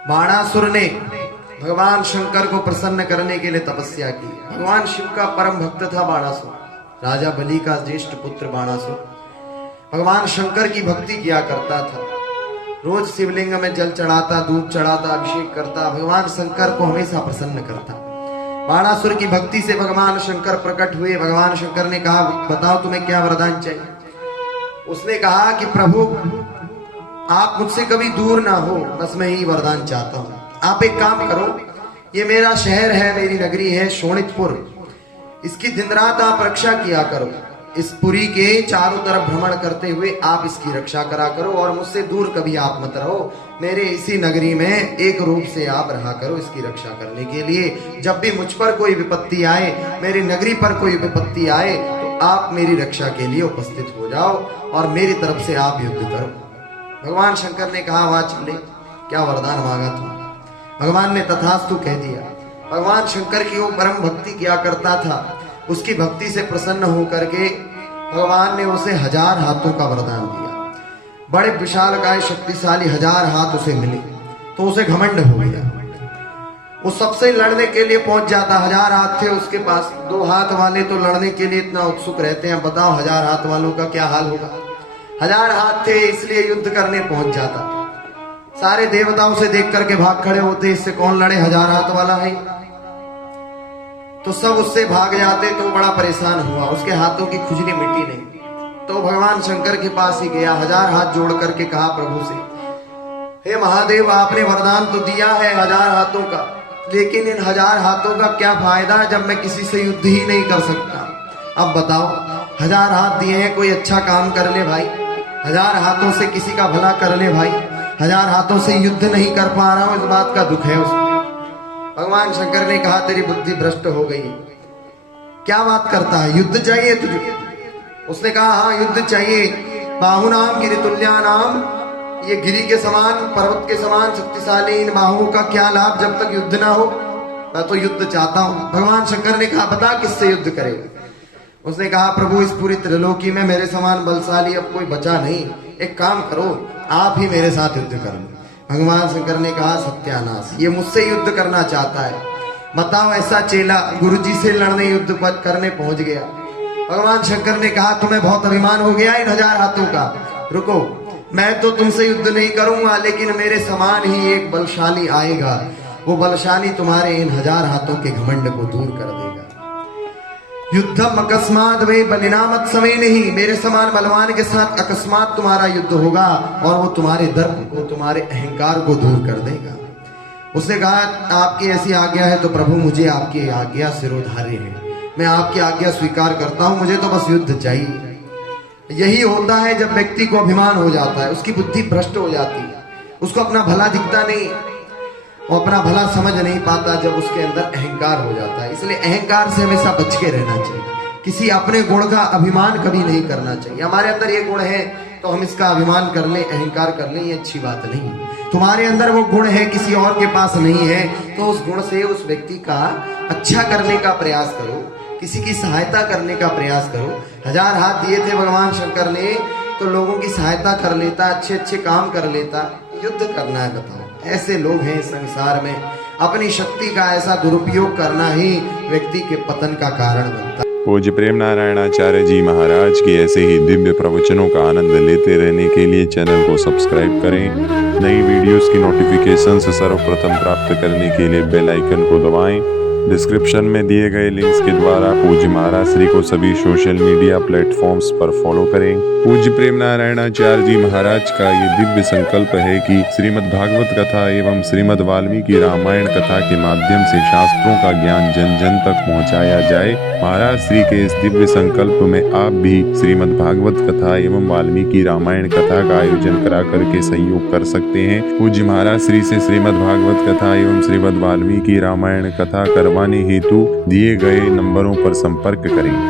बाणासुर ने भगवान शंकर को प्रसन्न करने के लिए तपस्या की। भगवान शिव का परम भक्त था बाणासुर, राजा बलि का ज्येष्ठ पुत्र बाणासुर भगवान शंकर की भक्ति किया करता था। रोज शिवलिंग में जल चढ़ाता, दूध चढ़ाता, अभिषेक करता, भगवान शंकर को हमेशा प्रसन्न करता। बाणासुर की भक्ति से भगवान शंकर प्रकट हुए। भगवान शंकर ने कहा, बताओ तुम्हें क्या वरदान चाहिए। उसने कहा कि प्रभु आप मुझसे कभी दूर ना हो, बस मैं ही वरदान चाहता हूं। आप एक काम करो, ये मेरा शहर है, मेरी नगरी है शोणितपुर, इसकी दिन रात आप रक्षा किया करो। इस पुरी के चारों तरफ भ्रमण करते हुए आप इसकी रक्षा करा करो और मुझसे दूर कभी आप मत रहो। मेरे इसी नगरी में एक रूप से आप रहा करो इसकी रक्षा करने के लिए। जब भी मुझ पर कोई विपत्ति आए, मेरी नगरी पर कोई विपत्ति आए, तो आप मेरी रक्षा के लिए उपस्थित हो जाओ और मेरी तरफ से आप युद्ध करो। भगवान शंकर ने कहा, वाह चले, क्या वरदान मांगा तुम। भगवान ने तथास्तु कह दिया। भगवान शंकर की वो परम भक्ति किया करता था, उसकी भक्ति से प्रसन्न होकर के भगवान ने उसे 1000 हाथों का वरदान दिया। बड़े विशालकाय शक्तिशाली 1000 हाथ उसे मिले, तो उसे घमंड हो गया। वो सबसे लड़ने के लिए पहुंच जाता। 1000 हाथ थे उसके पास। 2 हाथ वाले तो लड़ने के लिए इतना उत्सुक रहते हैं, बताओ 1000 हाथ वालों का क्या हाल होगा। 1000 हाथ थे इसलिए युद्ध करने पहुंच जाता। सारे देवताओं से देख करके भाग खड़े होते, इससे कौन लड़े, 1000 हाथ वाला है। तो सब उससे भाग जाते, तो बड़ा परेशान हुआ, उसके हाथों की खुजली मिटी नहीं। तो भगवान शंकर के पास ही गया, 1000 हाथ जोड़ करके कहा प्रभु से, हे महादेव, आपने वरदान तो दिया है 1000 हाथों का, लेकिन इन 1000 हाथों का क्या फायदा जब मैं किसी से युद्ध ही नहीं कर सकता। अब बताओ, 1000 हाथ दिए हैं, कोई अच्छा काम कर ले भाई, 1000 हाथों से किसी का भला कर ले भाई, 1000 हाथों से युद्ध नहीं कर पा रहा हूं, इस बात का दुख है उसको। भगवान शंकर ने कहा, तेरी बुद्धि भ्रष्ट हो गई, क्या बात करता है, युद्ध चाहिए तुझे। उसने कहा, हाँ युद्ध चाहिए। बाहुनाम गिरितुल्या नाम, ये गिरी के समान, पर्वत के समान शक्तिशाली इन बाहुओं का क्या लाभ जब तक युद्ध ना हो। मैं तो युद्ध चाहता हूं। भगवान शंकर ने कहा, बता किससे युद्ध करेगा। उसने कहा, प्रभु इस पूरी त्रिलोकी में मेरे समान बलशाली अब कोई बचा नहीं, एक काम करो, आप ही मेरे साथ युद्ध कर लो। भगवान शंकर ने कहा, सत्यानाश, ये मुझसे युद्ध करना चाहता है। बताओ, ऐसा चेला गुरुजी से लड़ने युद्ध करने पहुंच गया। भगवान शंकर ने कहा, तुम्हें बहुत अभिमान हो गया इन 1000 हाथों का। रुको, मैं तो तुमसे युद्ध नहीं करूंगा, लेकिन मेरे समान ही एक बलशाली आएगा, वो बलशाली तुम्हारे इन 1000 हाथों के घमंड को दूर कर देगा। युद्धम अकस्मात वे बलिनामत समय नहीं, मेरे समान बलवान के साथ अकस्मात तुम्हारा युद्ध होगा और वो तुम्हारे दर्प को, तुम्हारे अहंकार को दूर कर देगा। उसने कहा, आपकी ऐसी आज्ञा है तो प्रभु मुझे आपकी आज्ञा सिरोधार्य है, मैं आपकी आज्ञा स्वीकार करता हूं, मुझे तो बस युद्ध चाहिए। यही होता है जब व्यक्ति को अभिमान हो जाता है, उसकी बुद्धि भ्रष्ट हो जाती है, उसको अपना भला दिखता नहीं, वो अपना भला समझ नहीं पाता जब उसके अंदर अहंकार हो जाता है। इसलिए अहंकार से हमेशा बच के रहना चाहिए, किसी अपने गुण का अभिमान कभी नहीं करना चाहिए। हमारे अंदर ये गुण है तो हम इसका अभिमान कर लें, अहंकार कर लें, ये अच्छी बात नहीं। तुम्हारे अंदर वो गुण है, किसी और के पास नहीं है, तो उस गुण से उस व्यक्ति का अच्छा करने का प्रयास करो, किसी की सहायता करने का प्रयास करो। 1000 हाथ दिए थे भगवान शंकर ने, तो लोगों की सहायता कर लेता, अच्छे अच्छे काम कर लेता। युद्ध करना है, बताओ, ऐसे लोग हैं संसार में। अपनी शक्ति का ऐसा दुरुपयोग करना ही व्यक्ति के पतन का कारण बनता है। पूज्य प्रेम नारायणाचार्य जी महाराज की ऐसे ही दिव्य प्रवचनों का आनंद लेते रहने के लिए चैनल को सब्सक्राइब करें। नई वीडियोस की नोटिफिकेशन सर्वप्रथम प्राप्त करने के लिए बेल आइकन को दबाएं। डिस्क्रिप्शन में दिए गए लिंक्स के द्वारा पूज्य महाराज श्री को सभी सोशल मीडिया प्लेटफॉर्म्स पर फॉलो करें। पूज्य प्रेम नारायणाचार्य जी महाराज का ये दिव्य संकल्प है कि श्रीमद् भागवत कथा एवं श्रीमद् वाल्मीकि रामायण कथा के माध्यम से शास्त्रों का ज्ञान जन जन तक पहुंचाया जाए। महाराज श्री के इस दिव्य संकल्प में आप भी श्रीमद् भागवत कथा एवं वाल्मीकि रामायण कथा का आयोजन करा करके सहयोग कर सकते हैं। पूज्य महाराज श्री से श्रीमद् भागवत कथा एवं श्रीमद् वाल्मीकि रामायण कथा करवाने हेतु दिए गए नंबरों पर संपर्क करें।